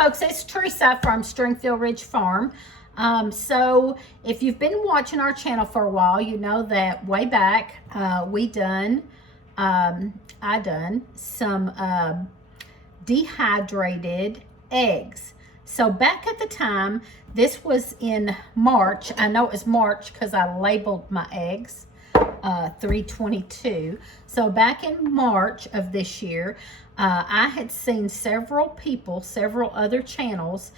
folks, it's Teresa from Stringfield Ridge Farm. So if you've been watching our channel for a while, you know that way back I done some dehydrated eggs. So back at the time, this was in March. I know it was March because I labeled my eggs 3/22. So back in March of this year, I had seen several other channels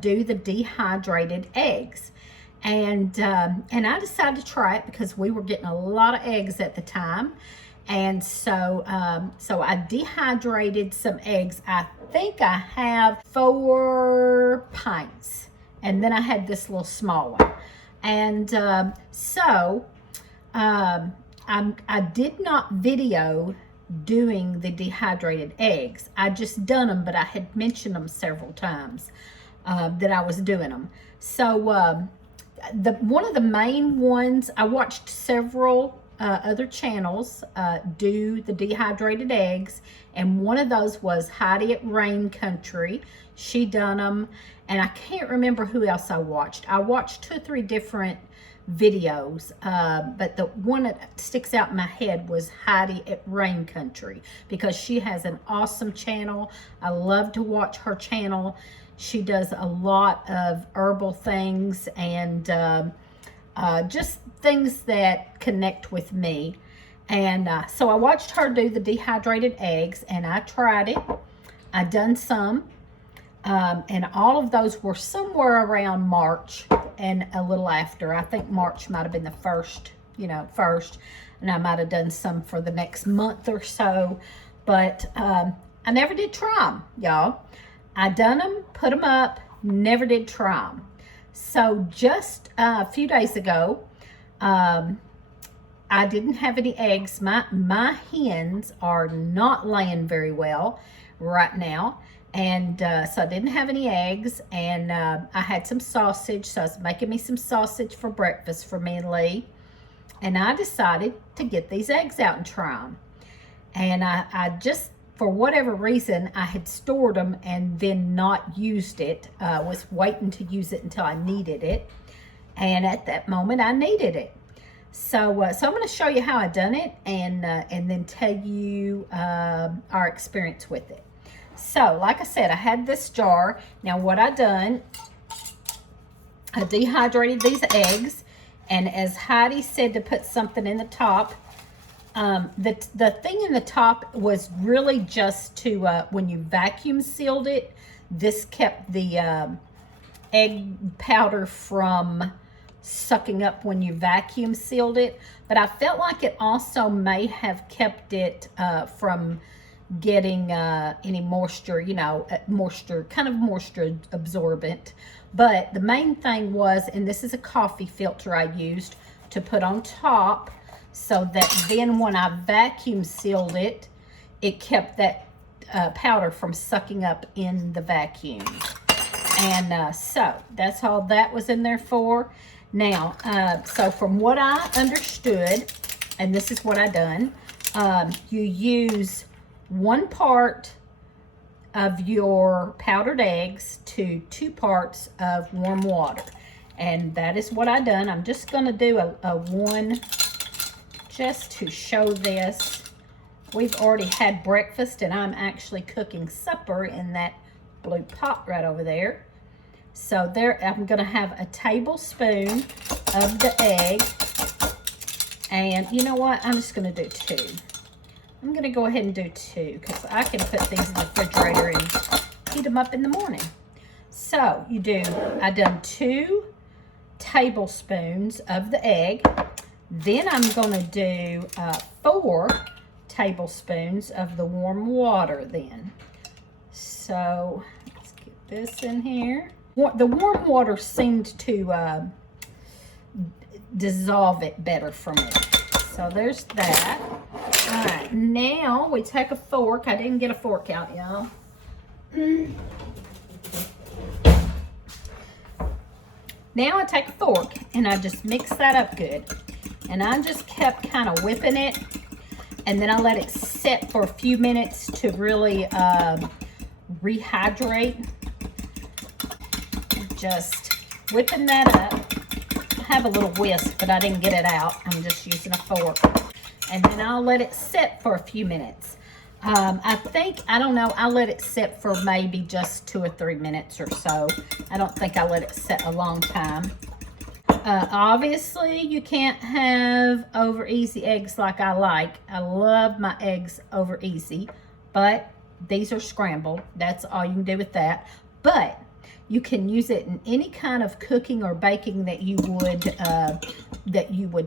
do the dehydrated eggs, and I decided to try it because we were getting a lot of eggs at the time, and so I dehydrated some eggs. I think I have 4 pints, and then I had this little small one, and I did not video doing the dehydrated eggs. I just done them, but I had mentioned them several times that I was doing them. So one of the main ones, I watched several other channels do the dehydrated eggs, and one of those was Heidi at Rain Country. She done them, and I can't remember who else I watched. I watched 2 or 3 different videos, but the one that sticks out in my head was Heidi at Rain Country, because she has an awesome channel. I love to watch her channel. She does a lot of herbal things and just things that connect with me. And so I watched her do the dehydrated eggs, and I tried it. I done some. And all of those were somewhere around March and a little after. I think March might have been the first, and I might have done some for the next month or so, but I never did try them, y'all. I done them, put them up, never did try them. So just a few days ago, I didn't have any eggs. My hens are not laying very well right now. And so I didn't have any eggs, and I had some sausage, so I was making me some sausage for breakfast for me and Lee. And I decided to get these eggs out and try them. And I just, for whatever reason, I had stored them and then not used it. Was waiting to use it until I needed it. And at that moment, I needed it. So I'm going to show you how I done it, and then tell you our experience with it. So, like I said, I had this jar. Now, what I done, I dehydrated these eggs, and as Heidi said, to put something in the top. The thing in the top was really just to, when you vacuum sealed it, this kept the egg powder from sucking up when you vacuum sealed it. But I felt like it also may have kept it from getting any moisture, kind of moisture absorbent. But the main thing was, and this is a coffee filter I used to put on top, so that then when I vacuum sealed it, it kept that powder from sucking up in the vacuum. And so that's all that was in there for. Now, so from what I understood, and this is what I done, you use 1 part of your powdered eggs to 2 parts of warm water. And that is what I done. I'm just going to do a one just to show this. We've already had breakfast, and I'm actually cooking supper in that blue pot right over there. So there, I'm going to have a tablespoon of the egg. And you know what? I'm just going to do 2. I'm going to go ahead and do 2 because I can put these in the refrigerator and heat them up in the morning. So I done 2 tablespoons of the egg. Then I'm going to do 4 tablespoons of the warm water then. So let's get this in here. The warm water seemed to dissolve it better for me. So there's that. All right, now we take a fork. I didn't get a fork out, y'all. Now I take a fork and I just mix that up good. And I just kept kind of whipping it. And then I let it sit for a few minutes to really rehydrate. just whipping that up. I have a little whisk, but I didn't get it out. I'm just using a fork. And then I'll let it sit for a few minutes. I don't know, I let it sit for maybe just 2 or 3 minutes or so. I don't think I let it sit a long time. Obviously, you can't have over easy eggs like I like. I love my eggs over easy, but these are scrambled. That's all you can do with that. But you can use it in any kind of cooking or baking that you would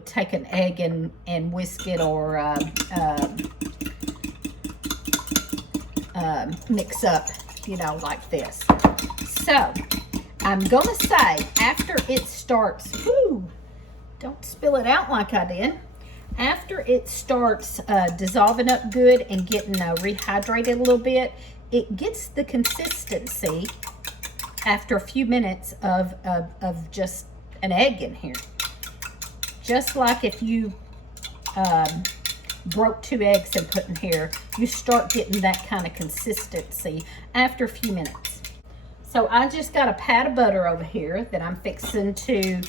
take an egg and whisk it or mix up, you know, like this. So I'm gonna say after it starts, don't spill it out like I did. After it starts dissolving up good and getting rehydrated a little bit, it gets the consistency after a few minutes of just an egg in here. Just like if you broke 2 eggs and put in here, you start getting that kind of consistency after a few minutes. So I just got a pat of butter over here that I'm fixing to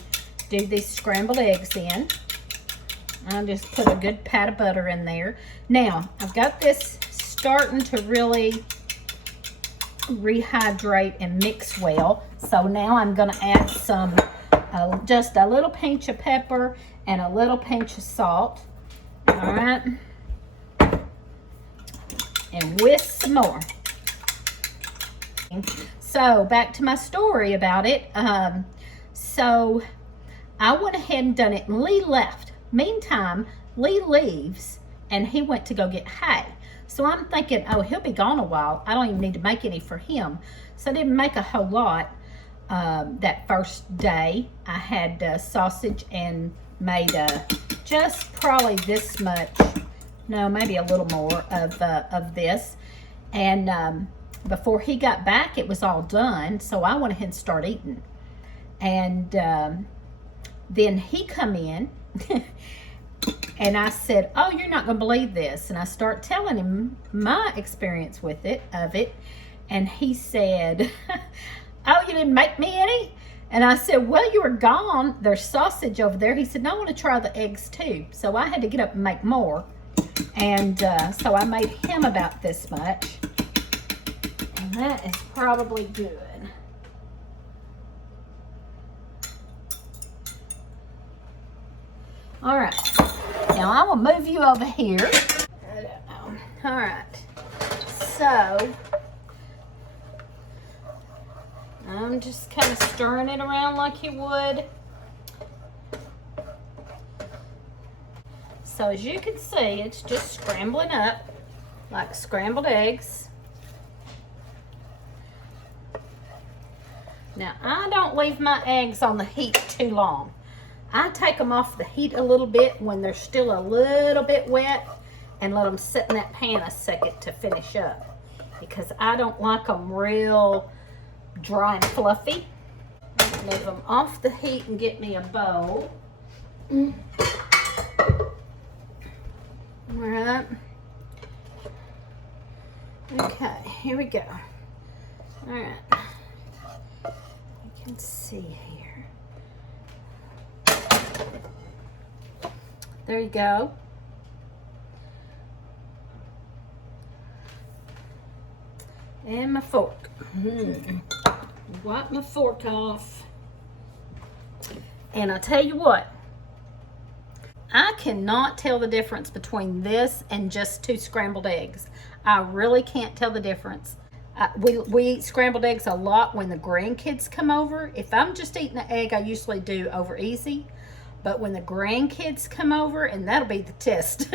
do these scrambled eggs in. I'll just put a good pat of butter in there. Now, I've got this starting to really rehydrate and mix well. So now I'm gonna add some, just a little pinch of pepper and a little pinch of salt. All right, and whisk some more. So back to my story about it. So I went ahead and done it, and Lee left. Meantime, Lee leaves and he went to go get hay. So I'm thinking, oh, he'll be gone a while. I don't even need to make any for him. So I didn't make a whole lot that first day. I had sausage and made just probably this much, no, maybe a little more of this. And before he got back, it was all done. So I went ahead and started eating. And then he come in and I said, oh, you're not gonna believe this. And I start telling him my experience with it, and he said, oh, you didn't make me any? And I said, well, you were gone. There's sausage over there. He said, no, I want to try the eggs too. So I had to get up and make more. And so I made him about this much. And that is probably good. All right. Now I will move you over here. I don't know. All right. So I'm just kind of stirring it around like you would. So as you can see, it's just scrambling up like scrambled eggs. Now, I don't leave my eggs on the heat too long. I take them off the heat a little bit when they're still a little bit wet and let them sit in that pan a second to finish up, because I don't like them real dry and fluffy. Move them off the heat and get me a bowl. All right. Okay, here we go. All right. You can see here. There you go. And my fork. Wipe my fork off. And I tell you what, I cannot tell the difference between this and just 2 scrambled eggs. I really can't tell the difference. We eat scrambled eggs a lot when the grandkids come over. If I'm just eating an egg, I usually do over easy. But when the grandkids come over, and that'll be the test.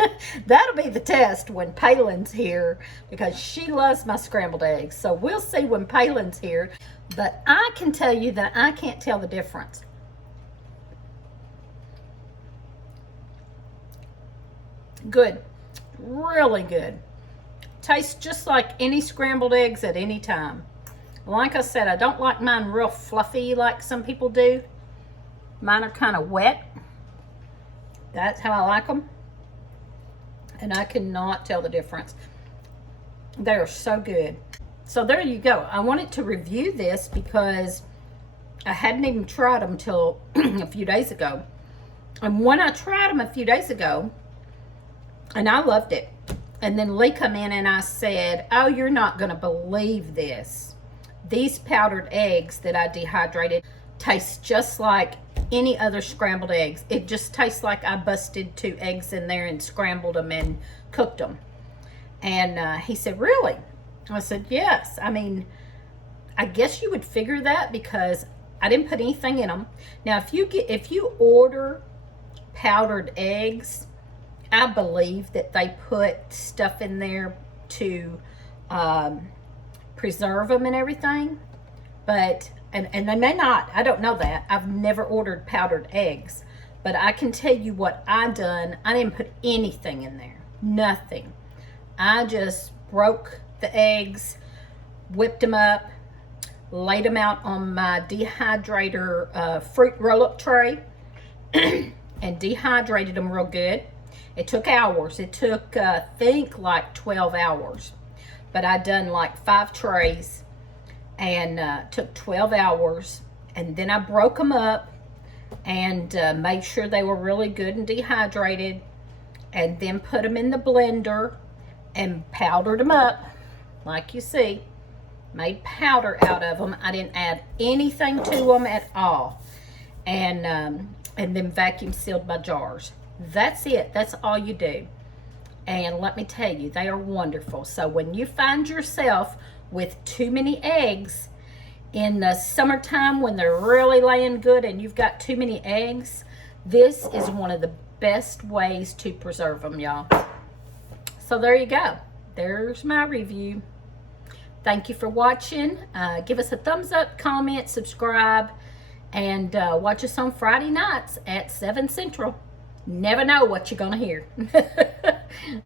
That'll be the test when Palin's here, because she loves my scrambled eggs. So we'll see when Palin's here. But I can tell you that I can't tell the difference. Good. Really good. Tastes just like any scrambled eggs at any time. Like I said, I don't like mine real fluffy like some people do. Mine are kind of wet. That's how I like them. And I cannot tell the difference. They are so good. So there you go. I wanted to review this because I hadn't even tried them till a few days ago. And when I tried them a few days ago, and I loved it. And then Lee come in and I said, oh, you're not going to believe this. These powdered eggs that I dehydrated taste just like any other scrambled eggs. It just tastes like I busted 2 eggs in there and scrambled them and cooked them. And he said, really? I said, yes. I mean, I guess you would figure that because I didn't put anything in them. Now, if you order powdered eggs, I believe that they put stuff in there to preserve them and everything. But, and they may not, I don't know that. I've never ordered powdered eggs. But I can tell you what I done. I didn't put anything in there. Nothing. I just broke the eggs, whipped them up, laid them out on my dehydrator fruit roll-up tray, and dehydrated them real good. It took hours. It took, I think, like 12 hours. But I done like 5 trays, and took 12 hours. And then I broke them up and made sure they were really good and dehydrated, and then put them in the blender and powdered them up, like you see. Made powder out of them. I didn't add anything to them at all. And then vacuum sealed my jars. That's it. That's all you do. And let me tell you, they are wonderful. So when you find yourself with too many eggs in the summertime when they're really laying good and you've got too many eggs, this is one of the best ways to preserve them, y'all. So there you go. There's my review. Thank you for watching. Give us a thumbs up, comment, subscribe, and watch us on Friday nights at 7 Central. Never know what you're going to hear.